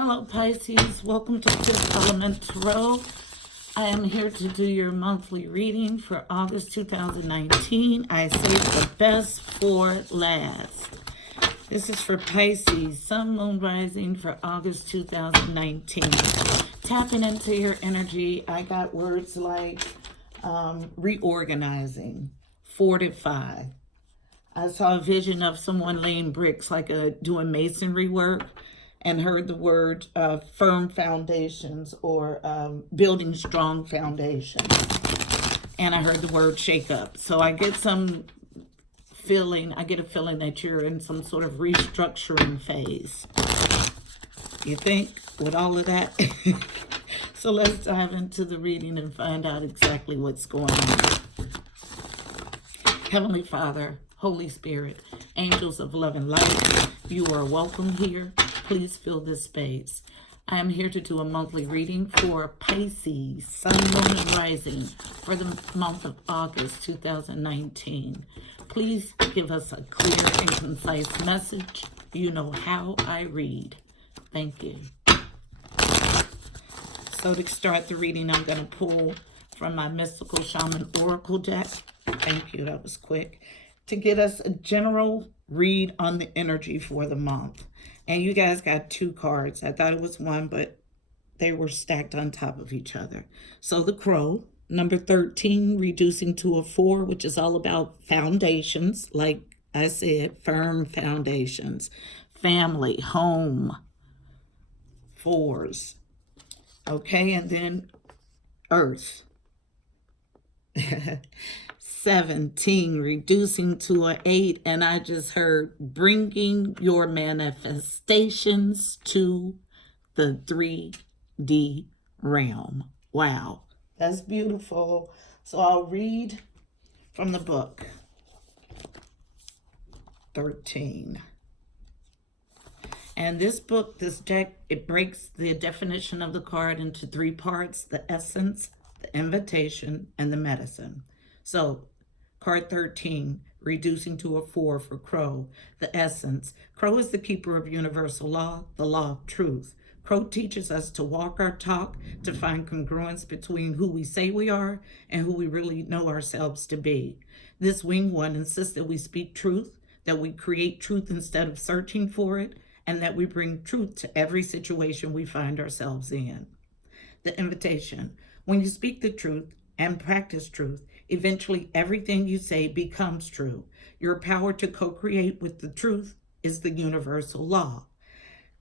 Hello Pisces, welcome to Fifth Element Tarot. I am here to do your monthly reading for August 2019. I saved the best for last. This is for Pisces, Sun, Moon, Rising for August 2019. Tapping into your energy, I got words like reorganizing, fortify. I saw a vision of someone laying bricks, like doing masonry work, and heard the word firm foundations or building strong foundations. And I heard the word shake up. So I get a feeling that you're in some sort of restructuring phase. You think, with all of that? So let's dive into the reading and find out exactly what's going on. Heavenly Father, Holy Spirit, angels of love and light, you are welcome here. Please fill this space. I am here to do a monthly reading for Pisces, Sun, Moon, and Rising for the month of August 2019. Please give us a clear and concise message. You know how I read. Thank you. So to start the reading, I'm going to pull from my Mystical Shaman Oracle deck. Thank you, that was quick. To get us a general read on the energy for the month. And you guys got two cards. I thought it was one, but they were stacked on top of each other. So the Crow, number 13, reducing to a 4, which is all about foundations. Like I said, firm foundations. Family, home, 4s. Okay, and then Earth. 17, reducing to an 8, and I just heard bringing your manifestations to the 3D realm. Wow, that's beautiful. So I'll read from the book. 13. And this book, this deck, it breaks the definition of the card into 3 parts: the essence, the invitation, and the medicine. So, card 13, reducing to a 4 for Crow, the essence. Crow is the keeper of universal law, the law of truth. Crow teaches us to walk our talk, to find congruence between who we say we are and who we really know ourselves to be. This winged one insists that we speak truth, that we create truth instead of searching for it, and that we bring truth to every situation we find ourselves in. The invitation. When you speak the truth and practice truth, eventually everything you say becomes true. Your power to co-create with the truth is the universal law.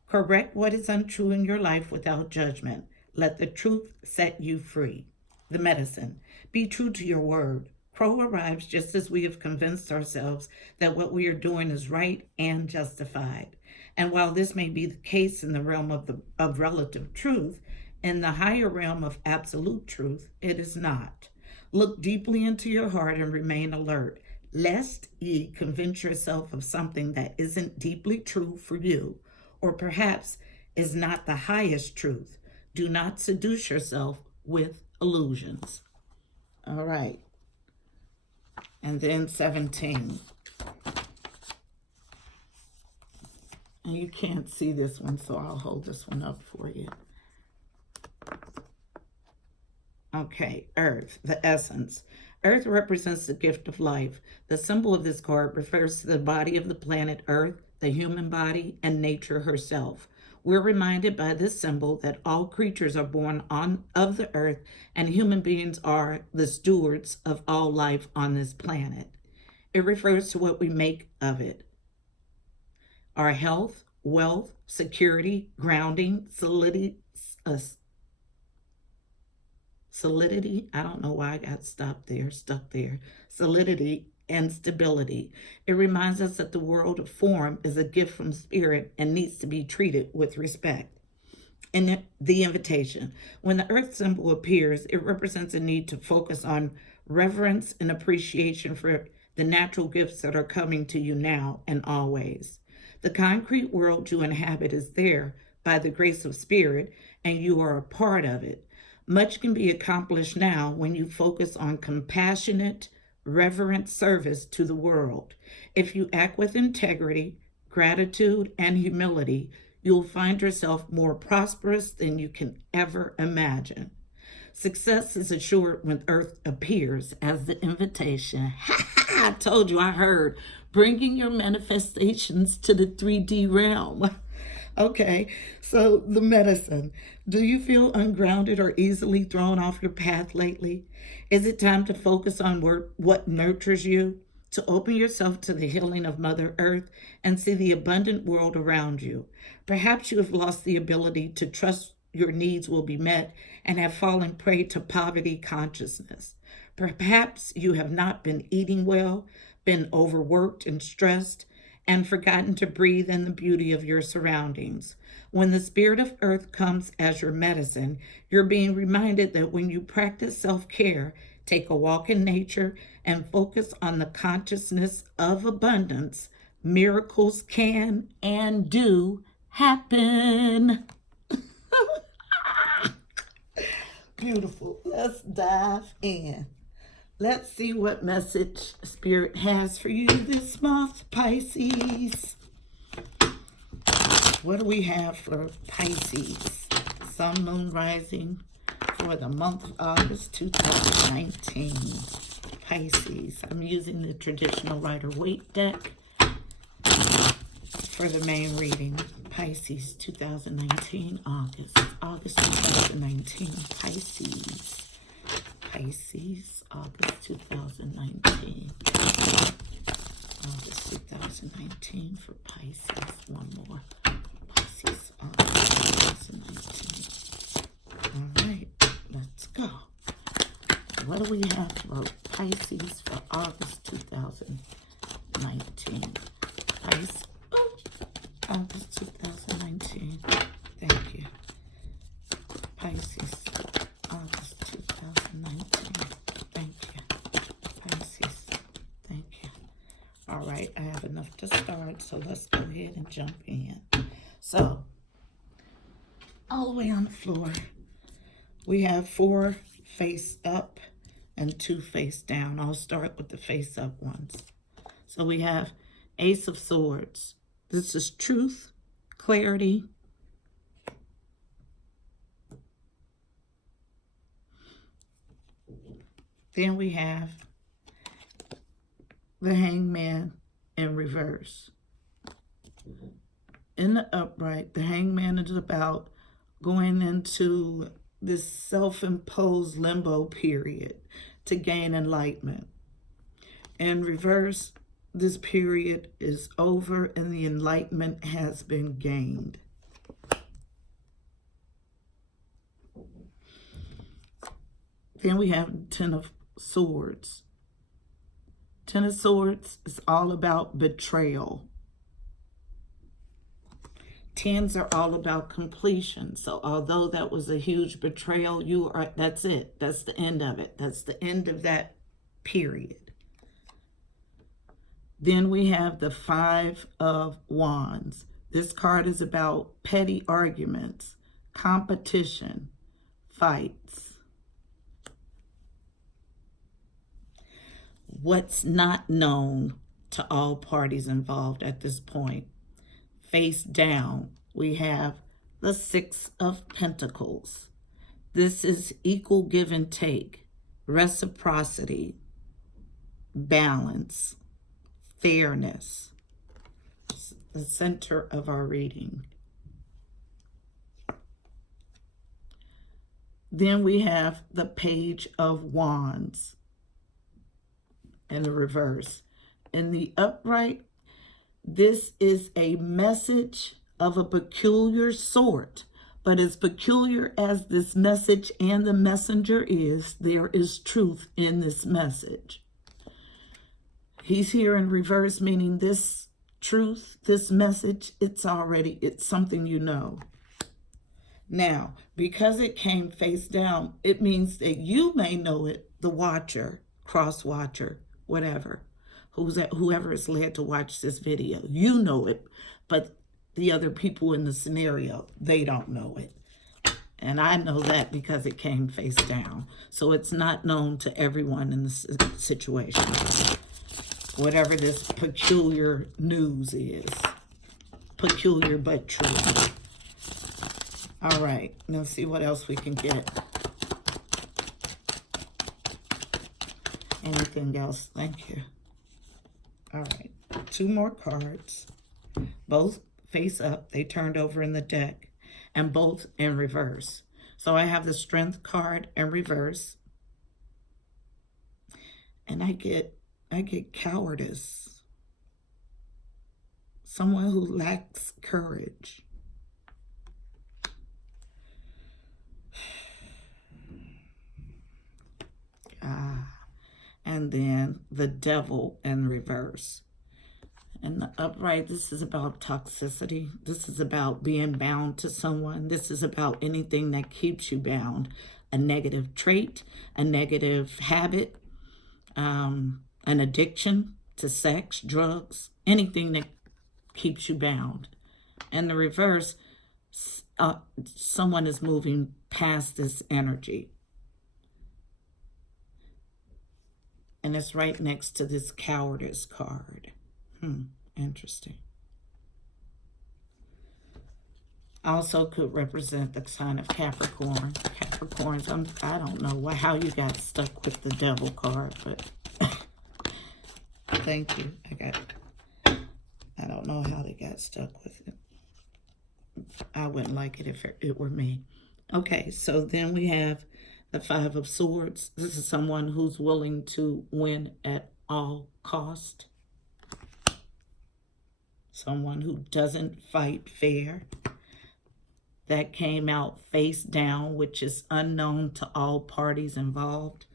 Correct what is untrue in your life without judgment. Let the truth set you free. The medicine. Be true to your word. Crow arrives just as we have convinced ourselves that what we are doing is right and justified. And while this may be the case in the realm of relative truth, in the higher realm of absolute truth, it is not. Look deeply into your heart and remain alert, lest ye convince yourself of something that isn't deeply true for you, or perhaps is not the highest truth. Do not seduce yourself with illusions. All right. And then 17. And you can't see this one, so I'll hold this one up for you. Okay, Earth, the essence. Earth represents the gift of life. The symbol of this card refers to the body of the planet Earth, the human body, and nature herself. We're reminded by this symbol that all creatures are born of the earth, and human beings are the stewards of all life on this planet. It refers to what we make of it. Our health, wealth, security, grounding, solidity, I don't know why I got stuck there, solidity and stability. It reminds us that the world of form is a gift from spirit and needs to be treated with respect. In the invitation, when the earth symbol appears, it represents a need to focus on reverence and appreciation for the natural gifts that are coming to you now and always. The concrete world you inhabit is there by the grace of spirit, and you are a part of it. Much can be accomplished now when you focus on compassionate, reverent service to the world. If you act with integrity, gratitude, and humility, You'll find yourself more prosperous than you can ever imagine. Success is assured when Earth appears as the invitation. I told you, I heard. Bringing your manifestations to the 3D realm. Okay, so the medicine. Do you feel ungrounded or easily thrown off your path lately? Is it time to focus on what nurtures you? To open yourself to the healing of Mother Earth and see the abundant world around you. Perhaps you have lost the ability to trust your needs will be met and have fallen prey to poverty consciousness. Perhaps you have not been eating well, been overworked and stressed, and forgotten to breathe in the beauty of your surroundings. When the Spirit of Earth comes as your medicine, you're being reminded that when you practice self-care, take a walk in nature, and focus on the consciousness of abundance, miracles can and do happen. Beautiful. Let's dive in. Let's see what message Spirit has for you this month, Pisces. What do we have for Pisces? Sun, Moon, Rising for the month of August 2019. Pisces. I'm using the traditional Rider-Waite deck for the main reading. Pisces 2019, August 2019, Pisces. Pisces, August 2019. August 2019 for Pisces. One more. Pisces, August 2019. All right, let's go. What do we have for Pisces for August 2019? Pisces. August 2019. Thank you. Pisces. August 2019. Thank you. Pisces. Thank you. All right. I have enough to start, so let's go ahead and jump in. So, all the way on the floor, we have 4 face up and 2 face down. I'll start with the face up ones. So we have Ace of Swords. This is truth, clarity, then we have the Hangman in reverse. In the upright, the Hangman is about going into this self-imposed limbo period to gain enlightenment. In reverse, this period is over and the enlightenment has been gained. Then we have 10 of Swords. 10 of Swords is all about betrayal. 10s are all about completion. So although that was a huge betrayal, that's it. That's the end of it. That's the end of that period. Then we have the 5 of Wands. This card is about petty arguments, competition, fights. What's not known to all parties involved at this point. Face down, we have the 6 of Pentacles. This is equal give and take, reciprocity, balance, fairness, the center of our reading. Then we have the Page of Wands in the reverse. In the upright, this is a message of a peculiar sort, but as peculiar as this message and the messenger is, there is truth in this message. He's here in reverse, meaning this truth, this message, it's something you know. Now, because it came face down, it means that you may know it, the watcher, cross watcher, whatever, whoever is led to watch this video. You know it, but the other people in the scenario, they don't know it. And I know that because it came face down. So it's not known to everyone in the situation. Whatever this peculiar news is. Peculiar but true. All right, let's see what else we can get. Anything else? Thank you. All right, 2 more cards. Both face up. They turned over in the deck, and both in reverse. So I have the Strength card in reverse, and I get cowardice. Someone who lacks courage. And then the Devil in reverse. And the upright, this is about toxicity. This is about being bound to someone. This is about anything that keeps you bound. A negative trait, a negative habit, an addiction to sex, drugs, anything that keeps you bound. And the reverse, someone is moving past this energy. And it's right next to this cowardice card. Interesting. Also could represent the sign of Capricorn. Capricorns, I don't know how you got stuck with the Devil card, but thank you. I don't know how they got stuck with it. I wouldn't like it if it were me. Okay, so then we have the 5 of Swords. This is someone who's willing to win at all cost. Someone who doesn't fight fair. That came out face down, which is unknown to all parties involved.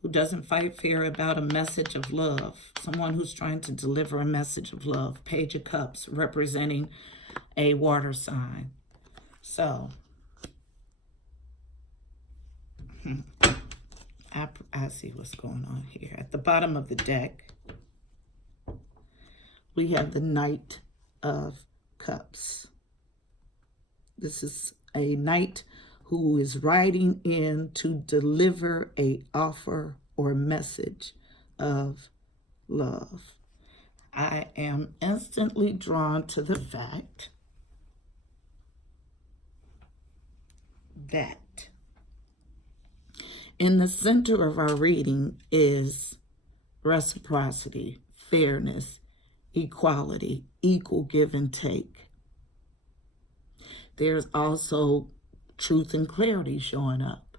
Who doesn't fight fair about a message of love. Someone who's trying to deliver a message of love. Page of Cups, representing a water sign. So, I see what's going on here. At the bottom of the deck, we have the Knight of Cups. This is a knight who is riding in to deliver a offer or message of love. I am instantly drawn to the fact that in the center of our reading is reciprocity, fairness, equality, equal give and take. There's also truth and clarity showing up.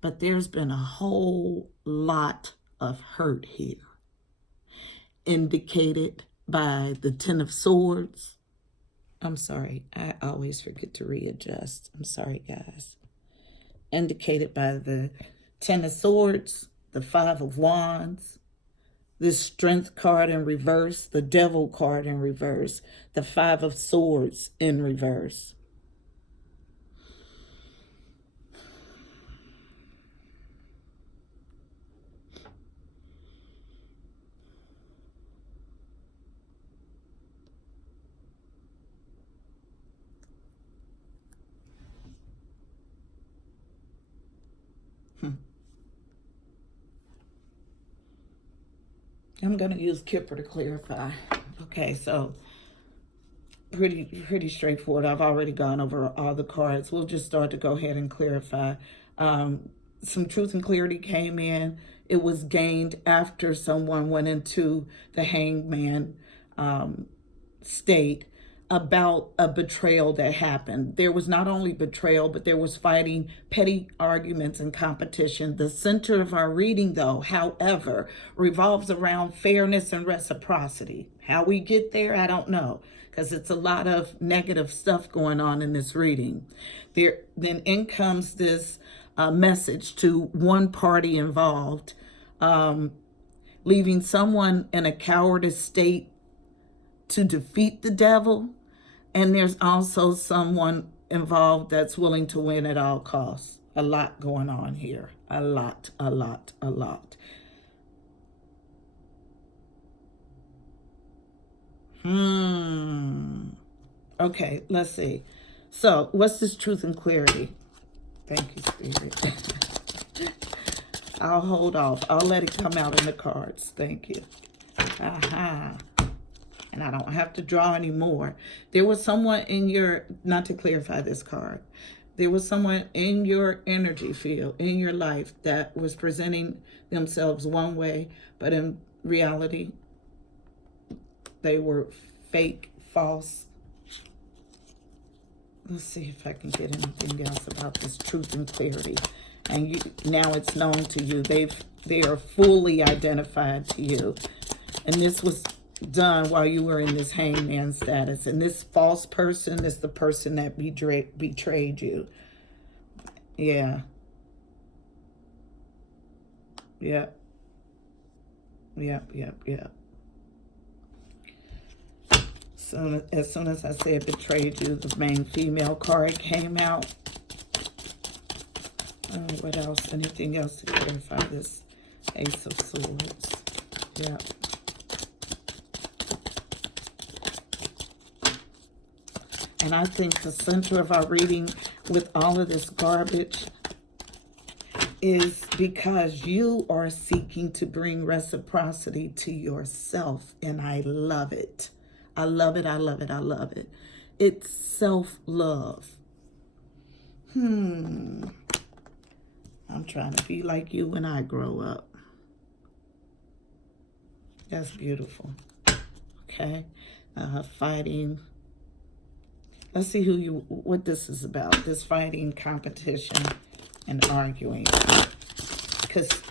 But there's been a whole lot of hurt here, indicated by the 10 of Swords. I'm sorry, I always forget to readjust. I'm sorry, guys. Indicated by the 10 of Swords, the 5 of Wands, this Strength card in reverse, the Devil card in reverse, the 5 of Swords in reverse. I'm going to use Kipper to clarify. Okay, so pretty straightforward. I've already gone over all the cards. We'll just start to go ahead and clarify. Some truth and clarity came in. It was gained after someone went into the hangman state about a betrayal that happened. There was not only betrayal, but there was fighting, petty arguments, and competition. The center of our reading, though, however, revolves around fairness and reciprocity. How we get there, I don't know, because it's a lot of negative stuff going on in this reading. Then in comes this message to one party involved, leaving someone in a cowardice state to defeat the devil. And there's also someone involved that's willing to win at all costs. A lot going on here. A lot. Okay, let's see. So, what's this truth and clarity? Thank you, Spirit. I'll hold off. I'll let it come out in the cards. Thank you. Aha. and I don't have to draw anymore. There was someone in your, not to clarify this card, there was someone in your energy field, in your life, that was presenting themselves one way, but in reality, they were fake, false. Let's see if I can get anything else about this truth and clarity. And you, now it's known to you. They are fully identified to you. And this was done while you were in this hangman status. And this false person is the person that betrayed you. Yeah. Yep. So as soon as I said betrayed you, the main female card came out. What else? Anything else to clarify this? Ace of Swords. Yeah. And I think the center of our reading with all of this garbage is because you are seeking to bring reciprocity to yourself. And I love it. I love it. I love it. I love it. It's self-love. I'm trying to be like you when I grow up. That's beautiful. Okay. Fighting. Let's see what this is about. This fighting, competition, and arguing. Because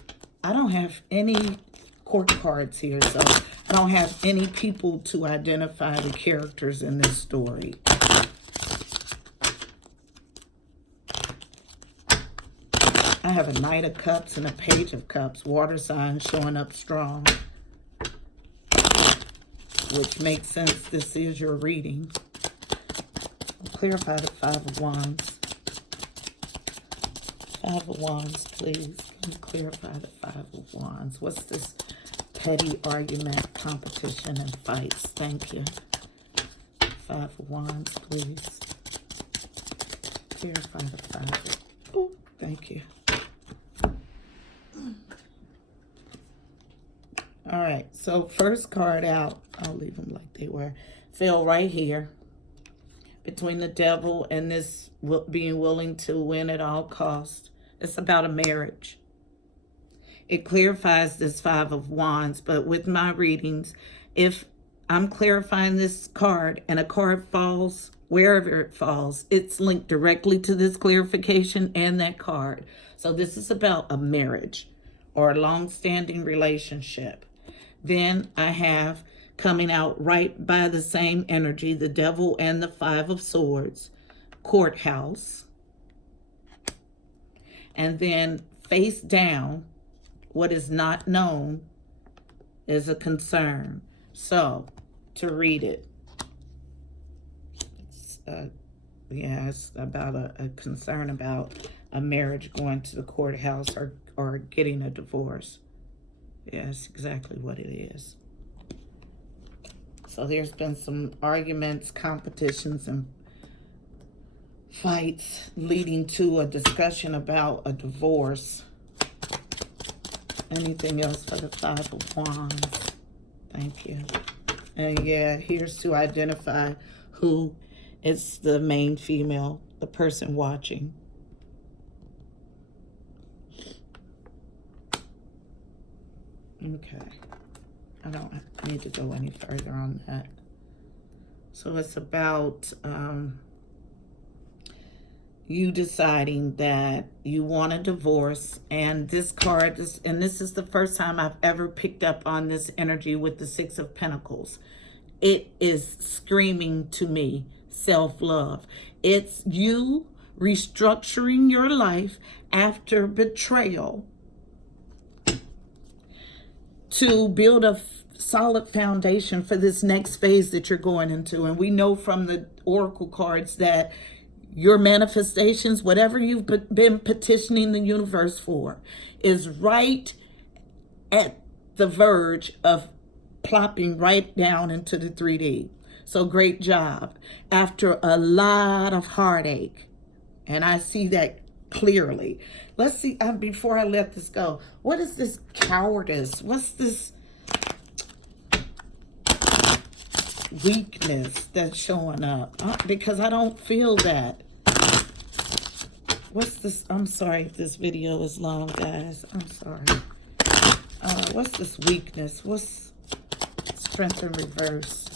I don't have any court cards here, so I don't have any people to identify the characters in this story. I have a Knight of Cups and a Page of Cups, water sign showing up strong, which makes sense. This is your reading. Clarify the Five of Wands. Five of Wands, please. Can you clarify the Five of Wands? What's this petty argument, competition, and fights? Thank you. Five of Wands, please. Clarify the Five of... Oh, thank you. All right, so first card out, I'll leave them like they were, fell right here between the Devil and this being willing to win at all costs. It's about a marriage. It clarifies this Five of Wands, but with my readings, if I'm clarifying this card and a card falls, wherever it falls, it's linked directly to this clarification and that card. So this is about a marriage or a long-standing relationship. Then I have coming out right by the same energy, the Devil and the Five of Swords, courthouse. And then face down, what is not known is a concern. So, to read it, it's about a concern about a marriage going to the courthouse or getting a divorce. Yes, exactly what it is. So there's been some arguments, competitions, and fights leading to a discussion about a divorce. Anything else for the Five of Wands? Thank you. And yeah, here's to identify who is the main female, the person watching. Okay. I don't need to go any further on that. So it's about you deciding that you want a divorce, and this card is, and this is the first time I've ever picked up on this energy with the Six of Pentacles. It is screaming to me self-love. It's you restructuring your life after betrayal to build a solid foundation for this next phase that you're going into. And we know from the oracle cards that your manifestations, whatever you've been petitioning the universe for, is right at the verge of plopping right down into the 3D. So great job. After a lot of heartache, and I see that clearly. Let's see, before I let this go, what is this cowardice? What's this? weakness that's showing up because I don't feel that. What's this? I'm sorry if this video is long, guys. I'm sorry. What's this weakness? What's strength in reverse?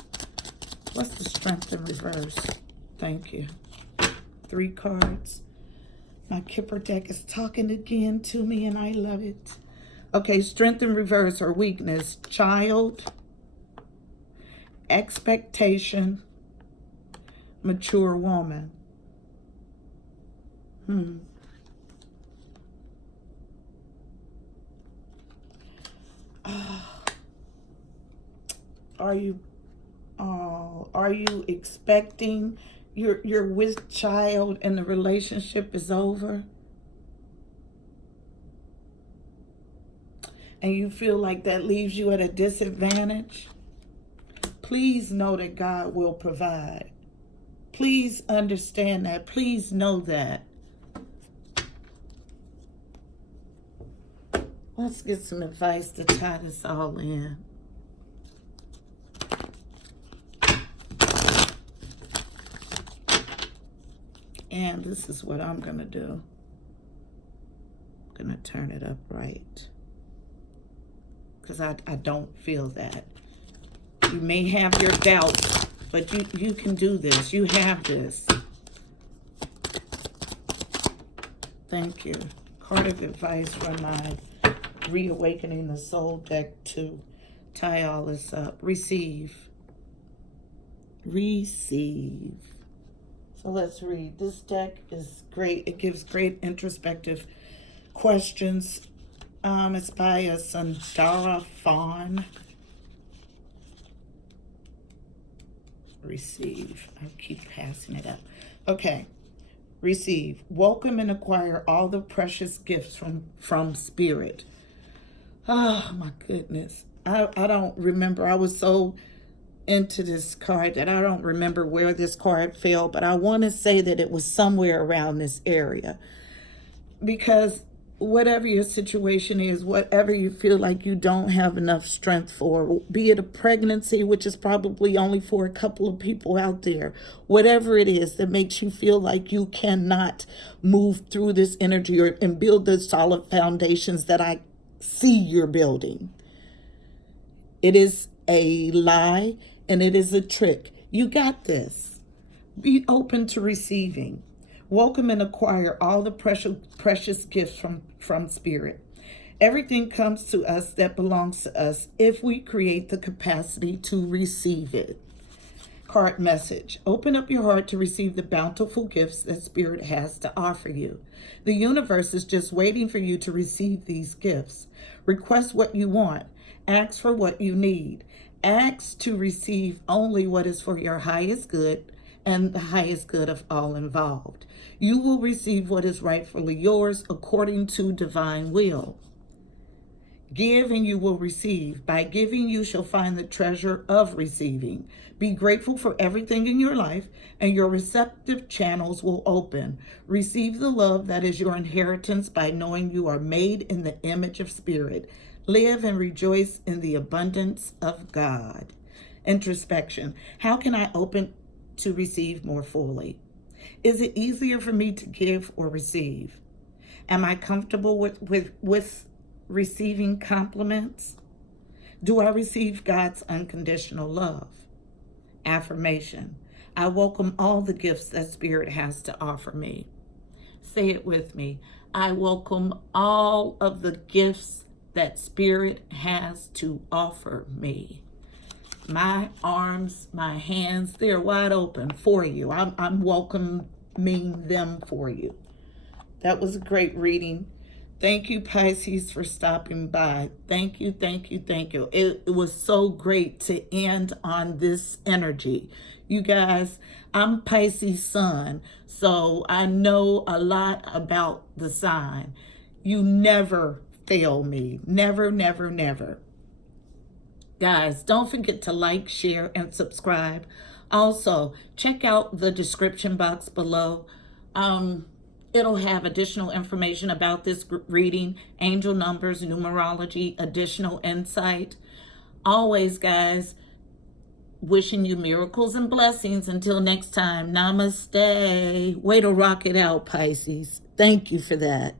What's the strength in reverse? Thank you. 3 cards. My Kipper deck is talking again to me, and I love it. Okay, strength in reverse or weakness. Child, expectation, mature woman. Are you expecting you're with child and the relationship is over? And you feel like that leaves you at a disadvantage? Please know that God will provide. Please understand that. Please know that. Let's get some advice to tie this all in. And this is what I'm going to do. I'm going to turn it up right. Because I don't feel that. You may have your doubts, but you can do this. You have this. Thank you. Card of advice from my Reawakening the Soul deck to tie all this up. Receive. Receive. So let's read. This deck is great. It gives great introspective questions. It's by a Sundara Fawn. Receive. I keep passing it up. Okay. Receive. Welcome and acquire all the precious gifts from Spirit. Oh, my goodness. I don't remember. I was so into this card that I don't remember where this card fell, but I want to say that it was somewhere around this area. Because whatever your situation is, whatever you feel like you don't have enough strength for, be it a pregnancy, which is probably only for a couple of people out there, whatever it is that makes you feel like you cannot move through this energy and build the solid foundations that I see you're building. It is a lie and it is a trick. You got this. Be open to receiving. Welcome and acquire all the precious gifts from Spirit. Everything comes to us that belongs to us if we create the capacity to receive it. Card message. Open up your heart to receive the bountiful gifts that Spirit has to offer you. The universe is just waiting for you to receive these gifts. Request what you want. Ask for what you need. Ask to receive only what is for your highest good and the highest good of all involved. You will receive what is rightfully yours according to divine will. Give and you will receive. By giving, you shall find the treasure of receiving. Be grateful for everything in your life, and your receptive channels will open. Receive the love that is your inheritance by knowing you are made in the image of Spirit. Live and rejoice in the abundance of God. Introspection. How can I open to receive more fully? Is it easier for me to give or receive? Am I comfortable with receiving compliments? Do I receive God's unconditional love? Affirmation. I welcome all the gifts that Spirit has to offer me. Say it with me. I welcome all of the gifts that Spirit has to offer me. My arms, my hands, they're wide open for you. I'm welcoming them for you. That was a great reading. Thank you, Pisces, for stopping by. Thank you, thank you, thank you. It was so great to end on this energy. You guys, I'm Pisces sun, so I know a lot about the sign. You never fail me. Never, never, never. Guys, don't forget to like, share, and subscribe. Also, check out the description box below. It'll have additional information about this reading, angel numbers, numerology, additional insight. Always, guys, Wishing you miracles and blessings. Until next time, namaste. Way to rock it out, Pisces. Thank you for that.